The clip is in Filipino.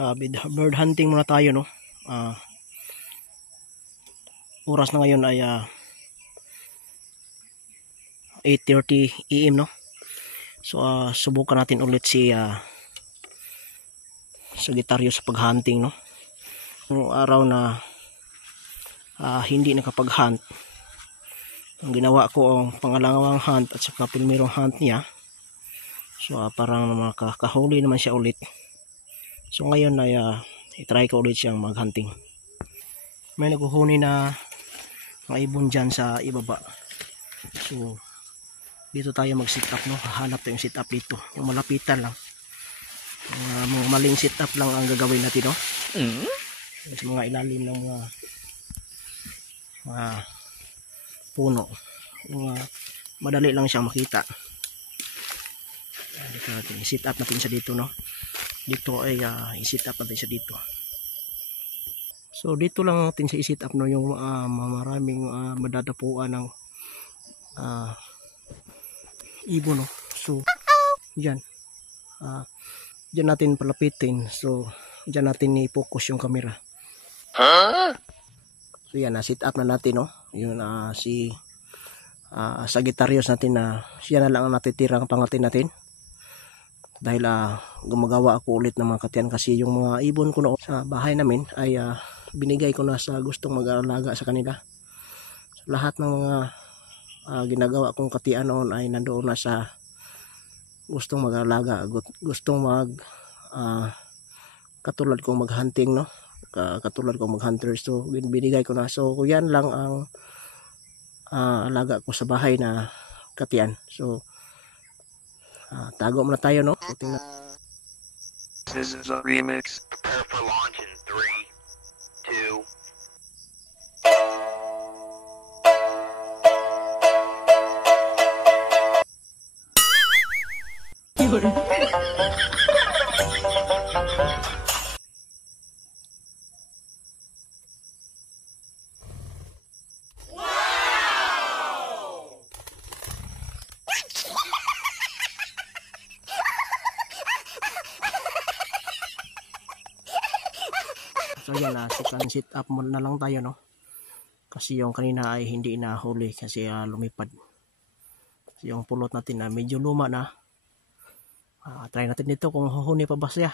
Bird hunting muna tayo, no. Oras na ngayon ay 8:30 AM, no. So subukan natin ulit si Sagittarius sa paghunting, no. Yung araw na hindi nakapag-hunt, ang ginawa ko ang pangalawang hunt at saka primerong hunt niya. So parang makakahuli naman siya ulit. So ngayon ay i-try ko ulit siyang mag-hunting. May naguhuni na mga ibon dyan sa ibaba. So dito tayo mag-sit up, no. Hahanap tayong sit up dito, yung malapitan lang. Mga maling sit up lang ang gagawin natin, no. Sa mga ilalim ng mga puno, yung madali lang siyang makita. Dito natin i-sit up natin siya dito, no. Dito ay i-sit up natin siya dito. So dito lang natin siya i-sit up, no, yung maraming madadapuan ng ibon, no. So dyan natin palapitin. So dyan natin i-focus yung camera. So yan, sit up na natin, no. Yun si Sagittarius natin, siya na lang ang natitirang pangatin natin. Dahil gumagawa ako ulit ng mga katiyan, kasi yung mga ibon ko noon sa bahay namin ay binigay ko na sa gustong mag-aalaga sa kanila. So, lahat ng mga ginagawa kong katiyan noon ay nandoon na sa gustong mag-aalaga, gustong katulad kong mag-hunting, no. Katulad kong mag-hunter. So binigay ko na. So yan lang ang alaga ko sa bahay na katiyan. So tago muna tayo, no. So, this is a remix. Prepare for launch in 3, 2. So yan, second sit up muna na lang tayo, no. Kasi yung kanina ay hindi nahuli kasi lumipad. So, yung pulot natin medyo luma na. Try natin dito kung huhuni pa ba siya.